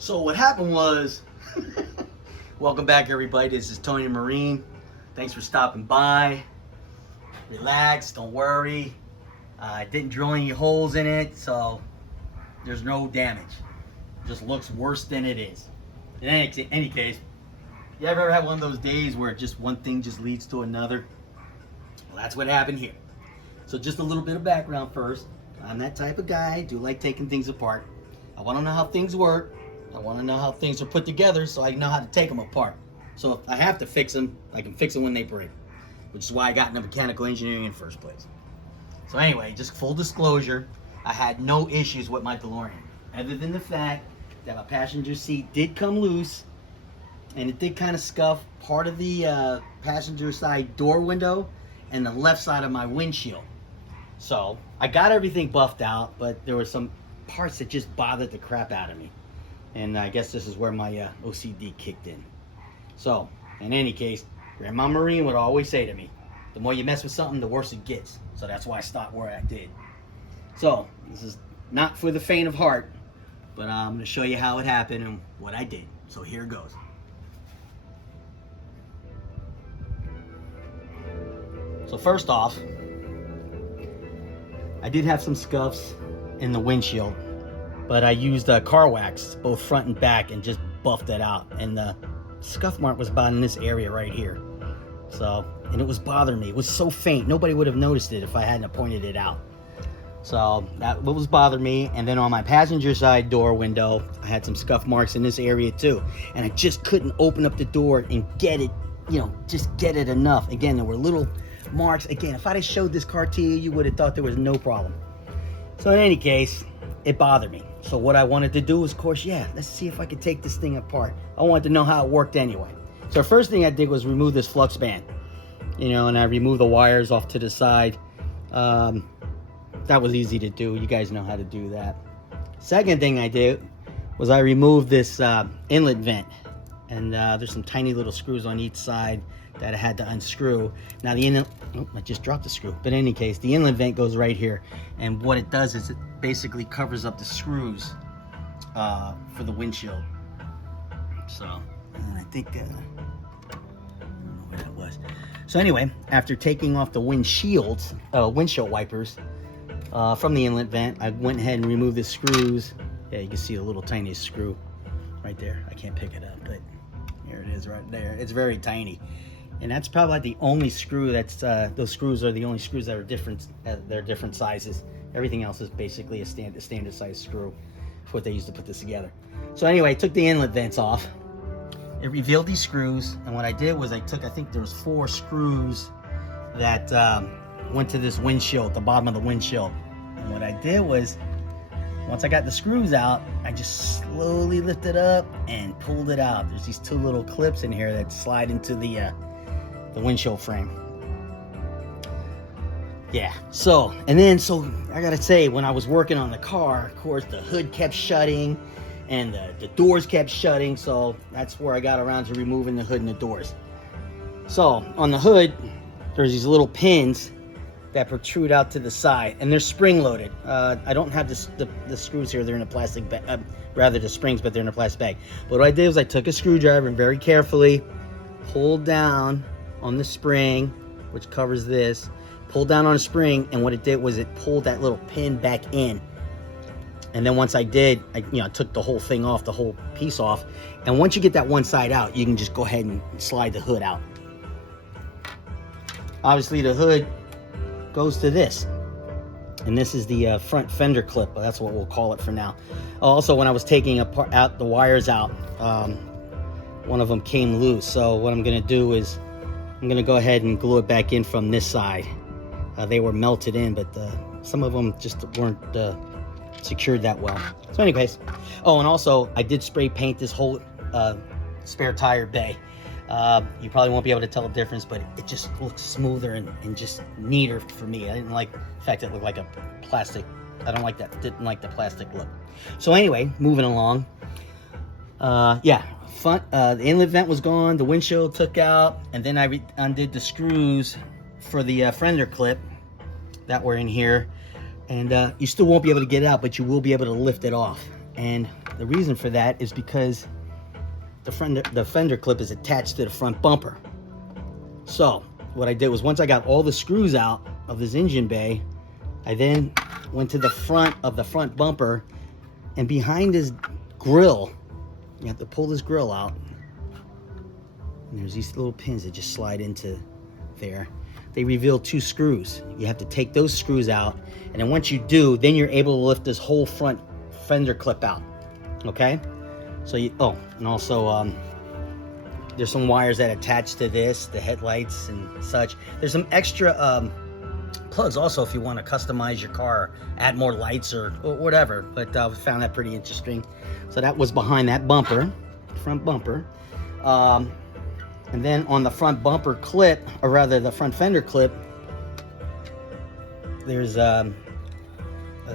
So what happened was, welcome back everybody, this is Tony Marine. Thanks for stopping by. Relax, don't worry. I didn't drill any holes in it, so there's no damage. It just looks worse than it is. In any case, you ever have one of those days where just one thing just leads to another? Well, that's what happened here. So just a little bit of background first. I'm that type of guy, I do like taking things apart. I want to know how things work. I want to know how things are put together so I know how to take them apart. So if I have to fix them, I can fix them when they break, which is why I got into mechanical engineering in the first place. So anyway, just full disclosure, I had no issues with my Delorean, other than the fact that my passenger seat did come loose, and it did kind of scuff part of the passenger side door window and the left side of my windshield. So I got everything buffed out, but there were some parts that just bothered the crap out of me. And I guess this is where my OCD kicked in. So, in any case, Grandma Marine would always say to me, the more you mess with something, the worse it gets. So that's why I stopped where I did. So, this is not for the faint of heart, but I'm going to show you how it happened and what I did. So here goes. So first off, I did have some scuffs in the windshield, but I used car wax, both front and back, and just buffed it out. And the scuff mark was about in this area right here. So, and it was bothering me. It was so faint, nobody would have noticed it if I hadn't pointed it out. So that was bothering me. And then on my passenger side door window, I had some scuff marks in this area too. And I just couldn't open up the door and get it, just get it enough. Again, there were little marks. Again, if I'd have showed this car to you, you would have thought there was no problem. So in any case, it bothered me. So what I wanted to do was, of course, let's see if I could take this thing apart. I wanted to know how it worked anyway. So the first thing I did was remove this flux band, and I removed the wires off to the side. That was easy to do. You guys know how to do that. Second thing I did was I removed this inlet vent, and there's some tiny little screws on each side that I had to unscrew. Now the inlet, I just dropped the screw. But in any case, the inlet vent goes right here. And what it does is it basically covers up the screws for the windshield. So, and I think, I don't know where that was. So anyway, after taking off the windshield wipers from the inlet vent, I went ahead and removed the screws. Yeah, you can see the little tiniest screw right there. I can't pick it up, but here it is right there. It's very tiny. And that's probably the only screw that's, those screws are the only screws that are different, they're different sizes. Everything else is basically a standard size screw. That's what they use to put this together. So anyway, I took the inlet vents off. It revealed these screws, and what I did was I think there was 4 screws that went to this windshield, the bottom of the windshield. And what I did was, once I got the screws out, I just slowly lifted up and pulled it out. There's these 2 little clips in here that slide into the windshield frame. Yeah, so I gotta say, when I was working on the car, of course, the hood kept shutting and the doors kept shutting, so that's where I got around to removing the hood and the doors. So on the hood, there's these little pins that protrude out to the side, and they're spring loaded. I don't have the screws here, they're in a plastic bag, rather the springs, but they're in a plastic bag. But what I did was I took a screwdriver and very carefully pulled down on the spring, which covers this, pulled down on a spring, and what it did was it pulled that little pin back in. And then once I did, I took the whole thing off, the whole piece off. And once you get that one side out, you can just go ahead and slide the hood out. Obviously the hood goes to this. And this is the front fender clip, but that's what we'll call it for now. Also, when I was taking out the wires out, one of them came loose. So what I'm gonna do is I'm gonna go ahead and glue it back in from this side. They were melted in, but some of them just weren't secured that well. So anyways, and also I did spray paint this whole spare tire bay. You probably won't be able to tell the difference, but it just looks smoother and just neater for me. I didn't like the fact that it looked like a plastic. I don't like that. Didn't like the plastic look. So anyway, moving along. The inlet vent was gone, the windshield took out, and then I undid the screws for the fender clip that were in here. And you still won't be able to get it out, but you will be able to lift it off. And the reason for that is because the fender clip is attached to the front bumper. So what I did was, once I got all the screws out of this engine bay, I then went to the front of the front bumper, and behind this grill, you have to pull this grill out, and there's these little pins that just slide into there. They reveal 2 screws. You have to take those screws out, and then once you do, then you're able to lift this whole front fender clip out. Okay, so you, oh, and also there's some wires that attach to this, the headlights and such. There's some extra plugs also if you want to customize your car, add more lights or whatever, but I found that pretty interesting. So that was behind that bumper, front bumper. And then on the front bumper clip, or rather the front fender clip, there's a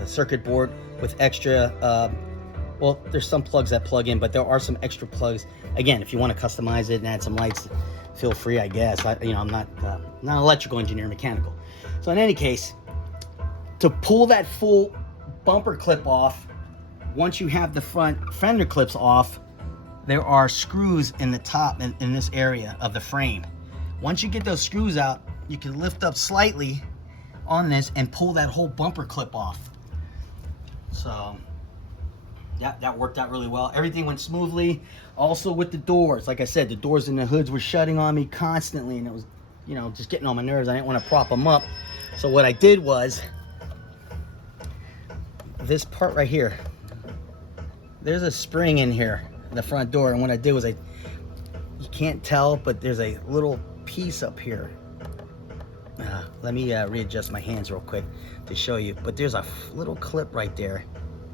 circuit board with extra, well, there's some plugs that plug in, but there are some extra plugs. Again, if you want to customize it and add some lights, feel free, I guess. I'm not an electrical engineer, mechanical. So in any case, to pull that full bumper clip off, once you have the front fender clips off, there are screws in the top in this area of the frame. Once you get those screws out, you can lift up slightly on this and pull that whole bumper clip off. So that worked out really well. Everything went smoothly. Also with the doors, like I said, the doors and the hoods were shutting on me constantly, and it was, just getting on my nerves. I didn't want to prop them up. So what I did was, this part right here, there's a spring in here, the front door, and what I did was, you can't tell, but there's a little piece up here. Let me readjust my hands real quick to show you, but there's a little clip right there.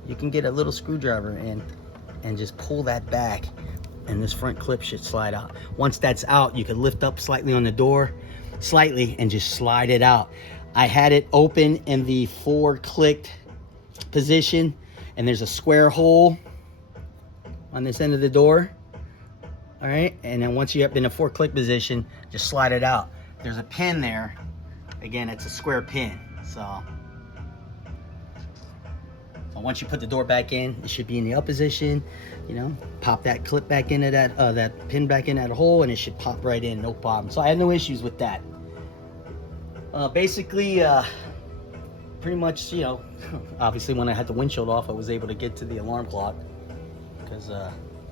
You can get a little screwdriver in and just pull that back, and this front clip should slide out. Once that's out, you can lift up slightly on the door, slightly, and just slide it out. I had it open in the 4-clicked position, and there's a square hole on this end of the door. All right, and then once you're up in a 4-click position, just slide it out. There's a pin there. Again, it's a square pin. So once you put the door back in, it should be in the up position. Pop that clip back into that pin back in that hole, and it should pop right in, no problem. So I had no issues with that. Basically, pretty much, obviously when I had the windshield off, I was able to get to the alarm clock because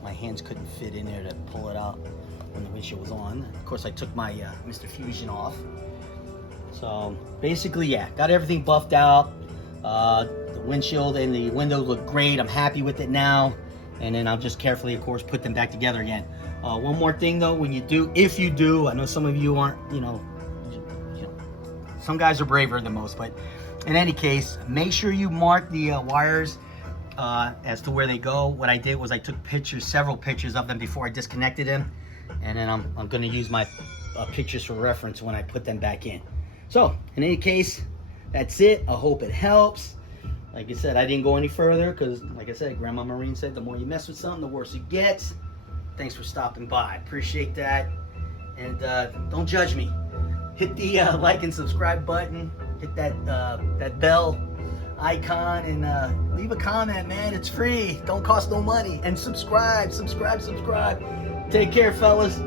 my hands couldn't fit in there to pull it out when the windshield was on. Of course, I took my Mr. Fusion off. So basically, yeah, got everything buffed out. The windshield and the windows look great. I'm happy with it now. And then I'll just carefully, of course, put them back together again. One more thing though, if you do, I know some of you aren't, some guys are braver than most, but in any case, make sure you mark the wires as to where they go. What I did was I took several pictures of them before I disconnected them, and then I'm going to use my pictures for reference when I put them back in. So in any case, that's it. I hope it helps. Like I said, I didn't go any further because, like I said, Grandma Marine said the more you mess with something, the worse it gets. Thanks for stopping by. Appreciate that. And don't judge me. Hit the like and subscribe button. Hit that bell icon, and leave a comment, man. It's free. Don't cost no money. And subscribe. Take care, fellas.